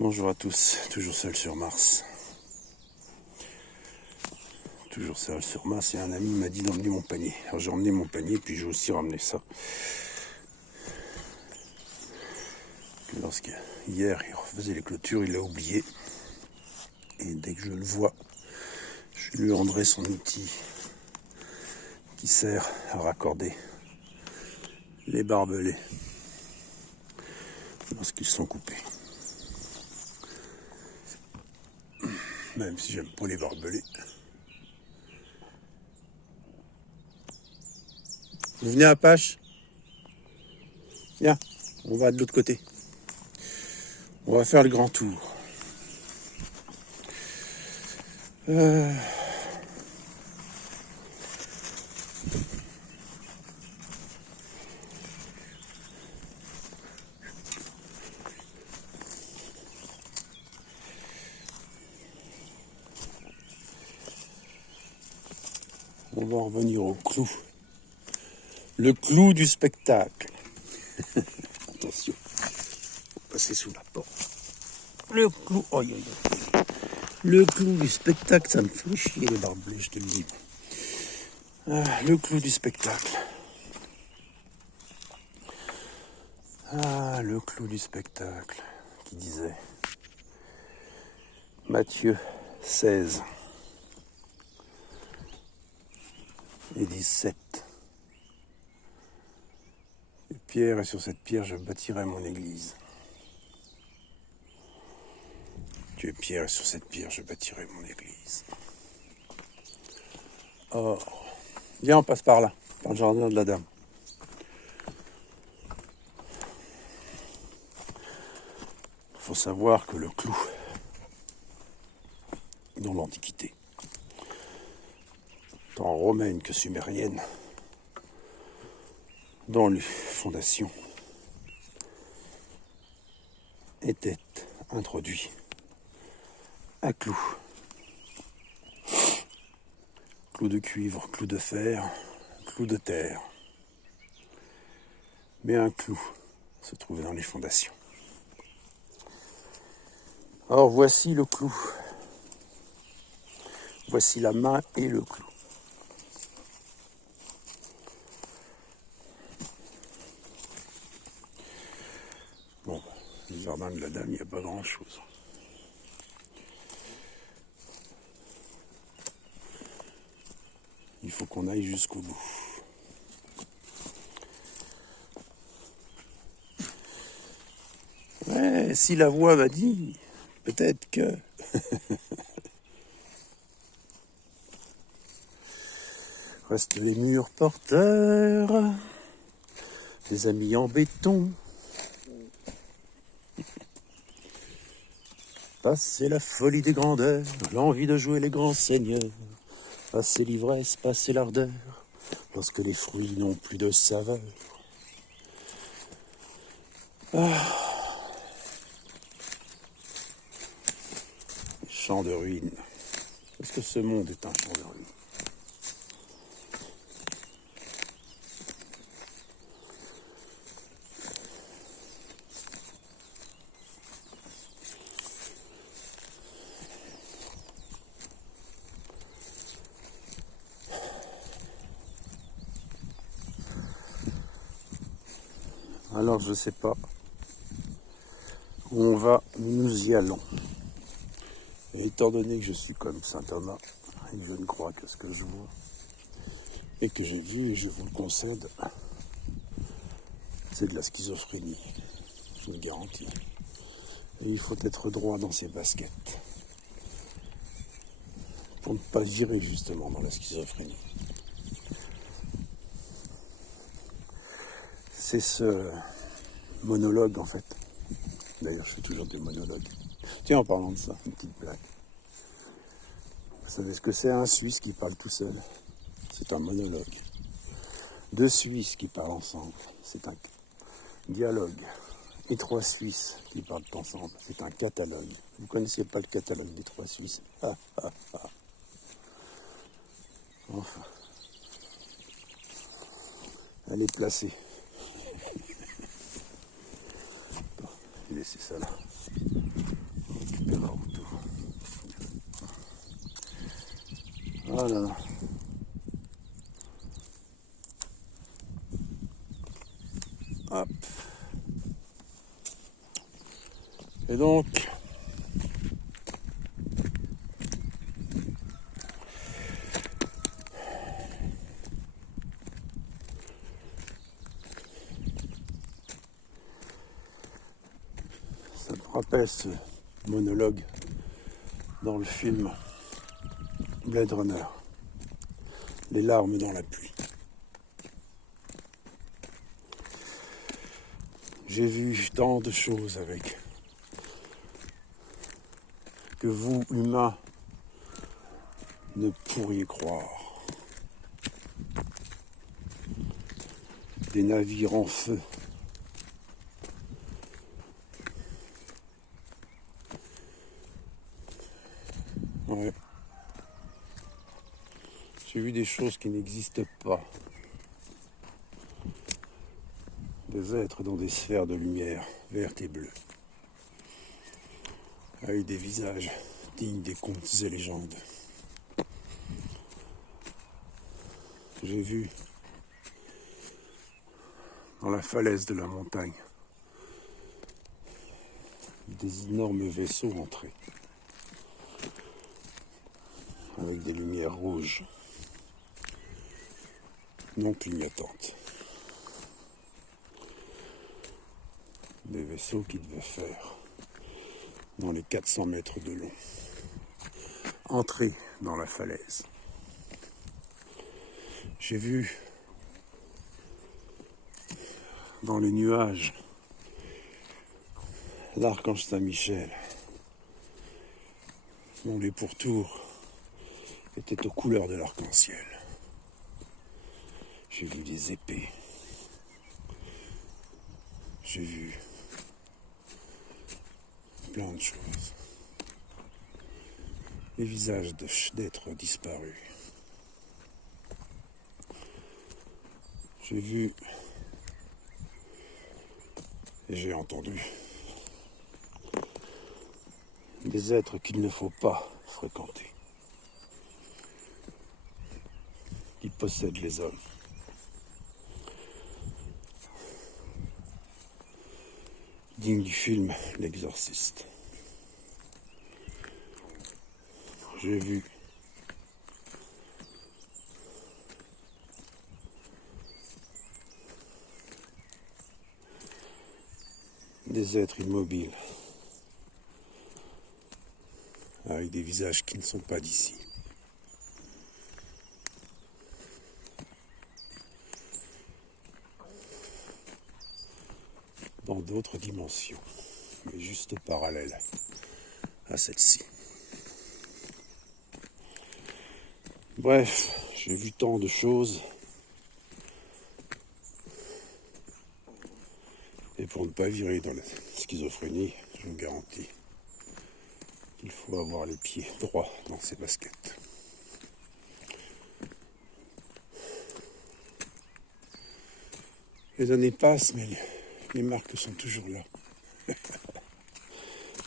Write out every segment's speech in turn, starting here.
Bonjour à tous, toujours seul sur Mars. Toujours seul sur Mars, et un ami m'a dit d'emmener mon panier. Alors j'ai emmené mon panier, puis j'ai aussi ramené ça. Lorsque hier il refaisait les clôtures, il l'a oublié. Et dès que je le vois, je lui rendrai son outil qui sert à raccorder les barbelés lorsqu'ils sont coupés. Même si j'aime pas les barbelés. Vous venez à Apache? Viens, on va de l'autre côté. On va faire le grand tour. On va revenir au clou. Le clou du spectacle. Attention, faut passer sous la porte. Le clou, Le clou du spectacle, ça me fait chier les barbelés, je te le dis. Le clou du spectacle. Le clou du spectacle, qui disait Matthieu 16 et 17. Et pierre, et sur cette pierre, je bâtirai mon église. Tu es pierre, et sur cette pierre, je bâtirai mon église. Oh, viens, on passe par là, par le jardin de la Dame. Il faut savoir que le clou, dans l'Antiquité, tant romaine que sumérienne, dans les fondations, était introduit un clou. Clou de cuivre, clou de fer, clou de terre. Mais un clou se trouvait dans les fondations. Or, voici le clou. Voici la main et le clou. Bon, le jardin de la Dame, il n'y a pas grand-chose. Il faut qu'on aille jusqu'au bout. Ouais, si la voix m'a dit, peut-être que... Restent les murs porteurs, les amis en béton. Passez la folie des grandeurs, l'envie de jouer les grands seigneurs. Passez l'ivresse, passez l'ardeur, lorsque les fruits n'ont plus de saveur. Champ de ruines. Est-ce que ce monde est un champ de ruines? Alors je sais pas où on va, nous y allons. Et étant donné que je suis comme saint Thomas et que je ne crois que ce que je vois et que j'ai vu, et je vous le concède, c'est de la schizophrénie, je vous le garantis. Et il faut être droit dans ses baskets pour ne pas virer justement dans la schizophrénie. C'est ce monologue en fait. D'ailleurs, je fais toujours des monologues. Tiens, en parlant de ça, une petite blague. Vous savez ce que c'est un Suisse qui parle tout seul? C'est un monologue. Deux Suisses qui parlent ensemble, c'est un dialogue. Et trois Suisses qui parlent ensemble, c'est un catalogue. Vous ne connaissiez pas le catalogue des trois Suisses? Enfin. Elle est placée. Bon, je vais laisser ça là. Ah là là. Hop. Et donc, ça me rappelle ce monologue dans le film Blade Runner, les larmes dans la pluie. J'ai vu tant de choses avec que vous, humains, ne pourriez croire. Des navires en feu. Ouais. J'ai vu des choses qui n'existent pas. Des êtres dans des sphères de lumière vertes et bleues. Avec des visages dignes des contes et légendes. J'ai vu dans la falaise de la montagne des énormes vaisseaux entrer avec des lumières rouges non clignotantes. Des vaisseaux qui devaient faire dans les 400 mètres de long. Entrer dans la falaise. J'ai vu dans les nuages l'archange Saint-Michel, dont les pourtours étaient aux couleurs de l'arc-en-ciel. J'ai vu des épées. J'ai vu plein de choses. Les visages d'êtres disparus. J'ai vu et j'ai entendu des êtres qu'il ne faut pas fréquenter, qui possèdent les hommes. Digne du film L'Exorciste. J'ai vu des êtres immobiles avec des visages qui ne sont pas d'ici. Dans d'autres dimensions, mais juste parallèles à celle-ci. Bref, j'ai vu tant de choses. Et pour ne pas virer dans la schizophrénie, je vous garantis qu'il faut avoir les pieds droits dans ses baskets. Les années passent, mais les marques sont toujours là.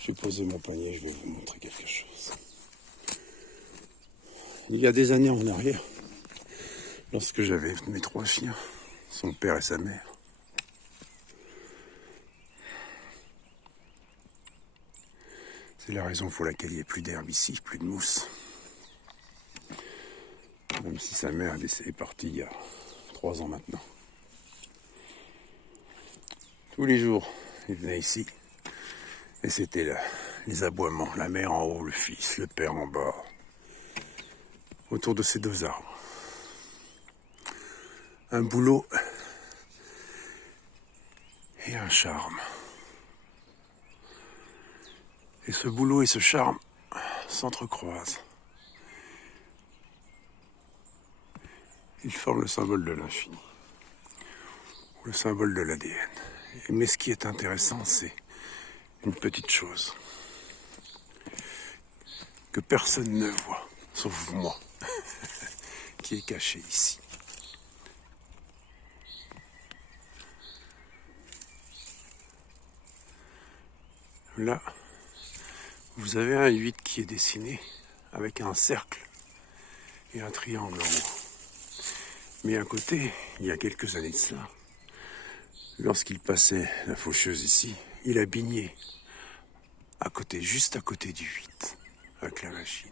Je vais poser mon panier, je vais vous montrer quelque chose. Il y a des années en arrière, lorsque j'avais mes 3 chiens, son père et sa mère, c'est la raison pour laquelle il n'y a plus d'herbe ici, plus de mousse. Même si sa mère est partie il y a 3 ans maintenant. Tous les jours, il venait ici. Et c'était là, les aboiements, la mère en haut, le fils, le père en bas. Autour de ces 2 arbres. Un boulot et un charme. Et ce boulot et ce charme s'entrecroisent. Ils forment le symbole de l'infini, le symbole de l'ADN. Mais ce qui est intéressant, c'est une petite chose que personne ne voit, sauf moi, qui est caché ici. Là, vous avez un 8 qui est dessiné avec un cercle et un triangle en haut. Mais à côté, il y a quelques années de cela, lorsqu'il passait la faucheuse ici, il a bigné à côté, juste à côté du 8, avec la machine.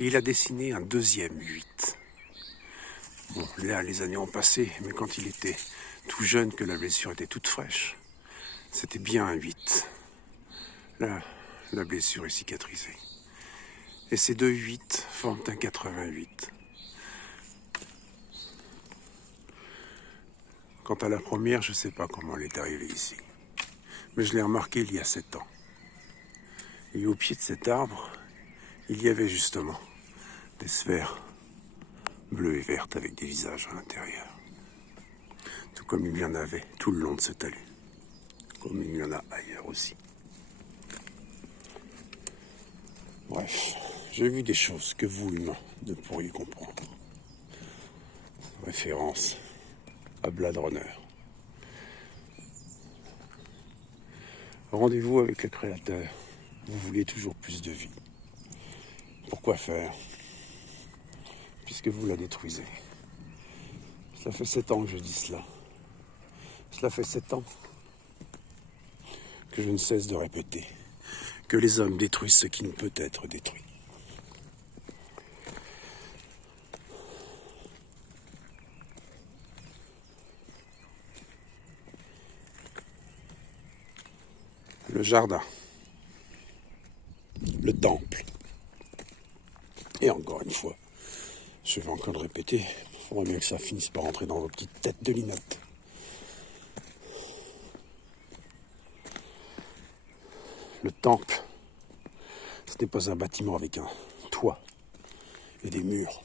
Et il a dessiné un deuxième 8. Bon, là, les années ont passé, mais quand il était tout jeune, que la blessure était toute fraîche, c'était bien un 8. Là, la blessure est cicatrisée. Et ces deux 8 forment un 88. Quant à la première, je ne sais pas comment elle est arrivée ici. Mais je l'ai remarqué il y a 7 ans. Et au pied de cet arbre, il y avait justement des sphères bleues et vertes avec des visages à l'intérieur. Tout comme il y en avait tout le long de ce talus. Comme il y en a ailleurs aussi. Bref, j'ai vu des choses que vous, humains, ne pourriez comprendre. Référence à Blade Runner. Rendez-vous avec le Créateur. Vous voulez toujours plus de vie. Pourquoi faire? Puisque vous la détruisez. Cela fait 7 ans que je dis cela. Cela fait 7 ans que je ne cesse de répéter que les hommes détruisent ce qui ne peut être détruit. Le jardin, le temple. Et encore une fois, je vais encore le répéter, il faudrait bien que ça finisse par rentrer dans vos petites têtes de linotte. Le temple, ce n'est pas un bâtiment avec un toit et des murs.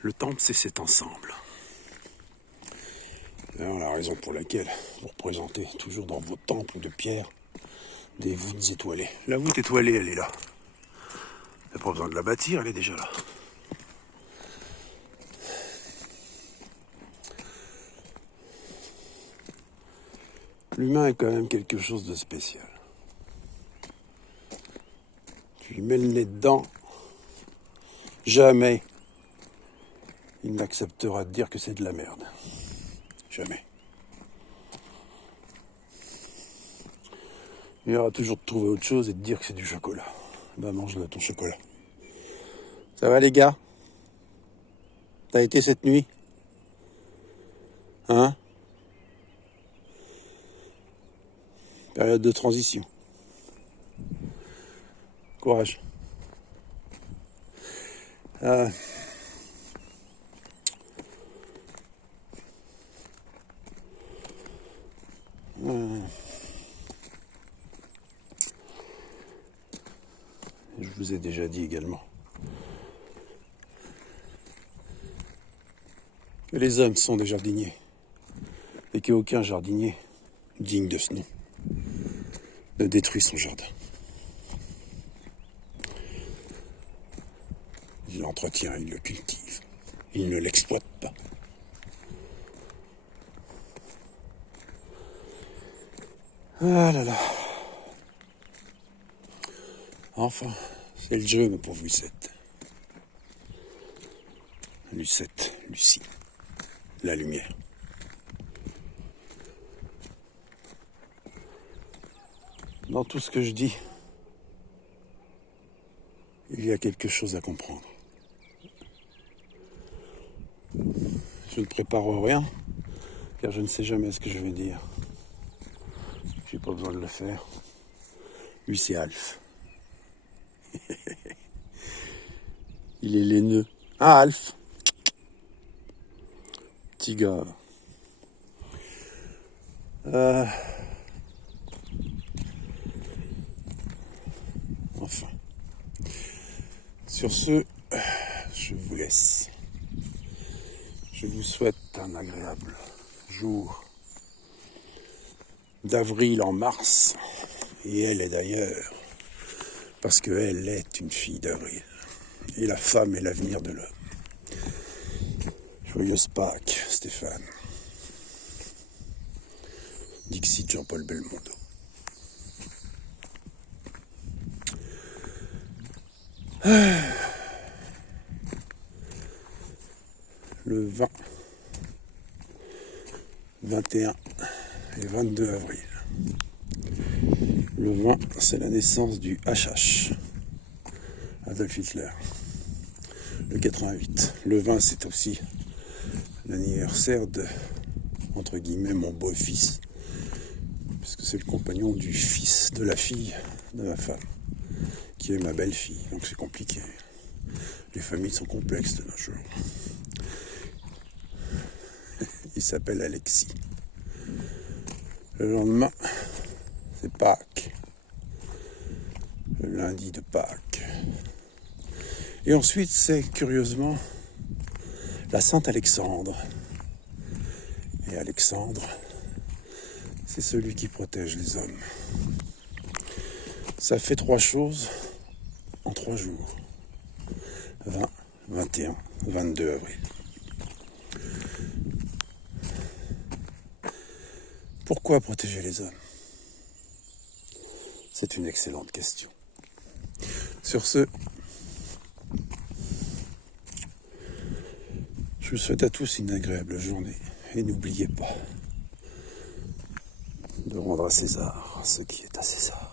Le temple, c'est cet ensemble. Alors, la raison pour laquelle vous représentez toujours dans vos temples de pierre des voûtes étoilées. La voûte étoilée, elle est là. Il n'y a pas besoin de la bâtir, elle est déjà là. L'humain est quand même quelque chose de spécial. Tu lui mets le nez dedans, jamais il n'acceptera de dire que c'est de la merde. Jamais. Il aura toujours de trouver autre chose et de dire que c'est du chocolat. Bah mange-le ton chocolat. Ça va les gars? T'as été cette nuit? Hein? Période de transition. Courage. Je vous ai déjà dit également que les hommes sont des jardiniers et qu'aucun jardinier digne de ce nom ne détruit son jardin. Il l'entretient, il le cultive, il ne l'exploite pas. Ah là là. Enfin, c'est le jeu, mon pauvre Lucette. Lucette, Lucie, la lumière. Dans tout ce que je dis, il y a quelque chose à comprendre. Je ne prépare rien, car je ne sais jamais ce que je vais dire. J'ai pas besoin de le faire. Lui, c'est Alf. Il est laineux. Ah, Alf. Petit gars. Enfin. Sur ce, je vous laisse. Je vous souhaite un agréable jour d'avril en mars. Et elle est d'ailleurs, parce qu'elle est une fille d'avril. Et la femme est l'avenir de l'homme. Joyeuse Pâques, Stéphane. Dixit Jean-Paul Belmondo. 21 et 22 avril. Le 20, c'est la naissance du HH, Adolf Hitler. Le 88. Le 20, c'est aussi l'anniversaire de, entre guillemets, mon beau-fils, puisque c'est le compagnon du fils de la fille de ma femme, qui est ma belle-fille. Donc c'est compliqué. Les familles sont complexes de nos jours. Il s'appelle Alexis. Le lendemain, c'est Pâques. Le lundi de Pâques. Et ensuite, c'est curieusement la Sainte Alexandre. Et Alexandre, c'est celui qui protège les hommes. Ça fait 3 choses en 3 jours. 20, 21, 22 avril. Pourquoi protéger les hommes? C'est une excellente question. Sur ce, je vous souhaite à tous une agréable journée. Et n'oubliez pas de rendre à César ce qui est à César.